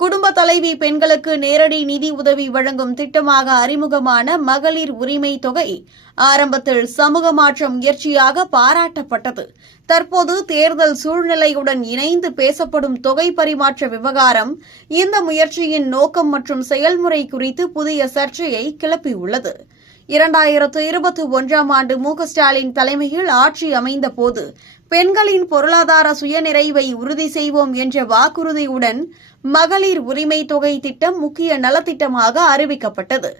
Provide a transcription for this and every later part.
குடும்ப தலைவி பெண்களுக்கு நேரடி நிதி உதவி வழங்கும் திட்டமாக அறிமுகமான மகளிர் உரிமை தொகை ஆரம்பத்தில் சமூக மாற்ற முயற்சியாக பாராட்டப்பட்டது. தற்போது தேர்தல் சூழ்நிலையுடன் இணைந்து பேசப்படும் தொகை பரிமாற்ற விவகாரம் இந்த முயற்சியின் நோக்கம் மற்றும் செயல்முறை குறித்து புதிய சர்ச்சையை கிளப்பியுள்ளது. 2021ஆம் ஆண்டு ஸ்டாலின் தலைமையில் ஆட்சி அமைந்தபோது பெண்களின் பொருளாதார சுயநிறைவை உறுதி செய்வோம் என்ற வாக்குறுதியுடன் மகளிர் உரிமை தொகை திட்டம் முக்கிய நலத்திட்டமாக அறிவிக்கப்பட்டது.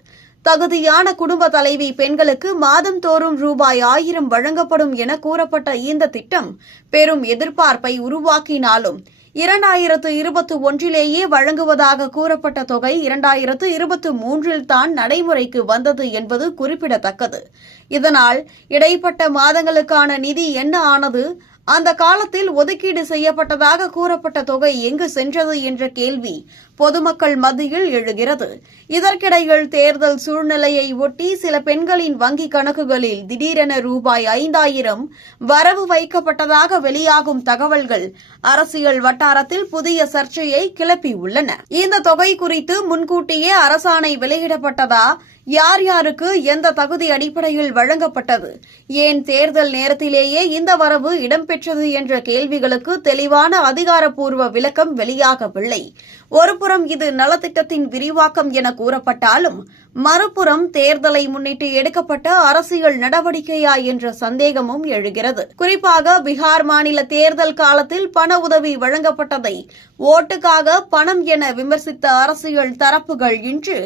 தகுதியான குடும்ப தலைவி பெண்களுக்கு மாதந்தோறும் ரூபாய் 1000 வழங்கப்படும் என கூறப்பட்ட இந்த திட்டம் பெரும் எதிர்பார்ப்பை உருவாக்கினாலும் 2021லேயே வழங்குவதாக கூறப்பட்ட தொகை 2023ல் தான் நடைமுறைக்கு வந்தது என்பது குறிப்பிடத்தக்கது. இதனால் இடைப்பட்ட மாதங்களுக்கான நிதி என்ன ஆனது, அந்த காலத்தில் ஒதுக்கீடு செய்யப்பட்டதாக கூறப்பட்ட தொகை எங்கு சென்றது என்ற கேள்வி பொதுமக்கள் மத்தியில் எழுகிறது. இதற்கிடையில் தேர்தல் சூழ்நிலையை ஒட்டி சில பெண்களின் வங்கிக் கணக்குகளில் திடீரென ரூபாய் 5000 வரவு வைக்கப்பட்டதாக வெளியாகும் தகவல்கள் அரசியல் வட்டாரத்தில் புதிய சர்ச்சையை கிளப்பியுள்ளன. இந்த தொகை குறித்து முன்கூட்டியே அரசாணை வெளியிடப்பட்டதா? யார் யாருக்கு எந்த தகுதி அடிப்படையில் வழங்கப்பட்டது? ஏன் தேர்தல் நேரத்திலேயே இந்த வரவு இடம்பெற்றது என்ற கேள்விகளுக்கு தெளிவான அதிகாரப்பூர்வ விளக்கம் வெளியாகவில்லை. ஒருபுறம் இது நலத்திட்டத்தின் விரிவாக்கம் என கூறப்பட்டாலும், மறுபுறம் தேர்தலை முன்னிட்டு எடுக்கப்பட்ட அரசியல் நடவடிக்கையா என்ற சந்தேகமும் எழுகிறது. குறிப்பாக பீகார் மாநில தேர்தல் காலத்தில் பண உதவி வழங்கப்பட்டதை ஓட்டுக்காக பணம் என விமர்சித்த அரசியல் தரப்புகள் இன்று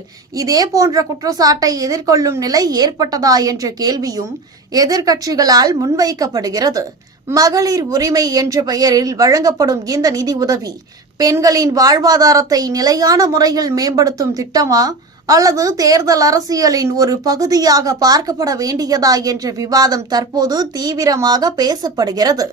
இதேபோன்ற குற்றச்சாட்டை எதிர்கொள்ளும் நிலை ஏற்பட்டதா என்ற கேள்வியும் எதிர்க்கட்சிகளால் முன்வைக்கப்படுகிறது. மகளிர் உரிமை என்ற பெயரில் வழங்கப்படும் இந்த நிதி உதவி பெண்களின் வாழ்வாதாரத்தை நிலையான முறையில் மேம்படுத்தும் திட்டமா அல்லது தேர்தல் அரசியலின் ஒரு பகுதியாக பார்க்கப்பட வேண்டியதா என்ற விவாதம் தற்போது தீவிரமாக பேசப்படுகிறது.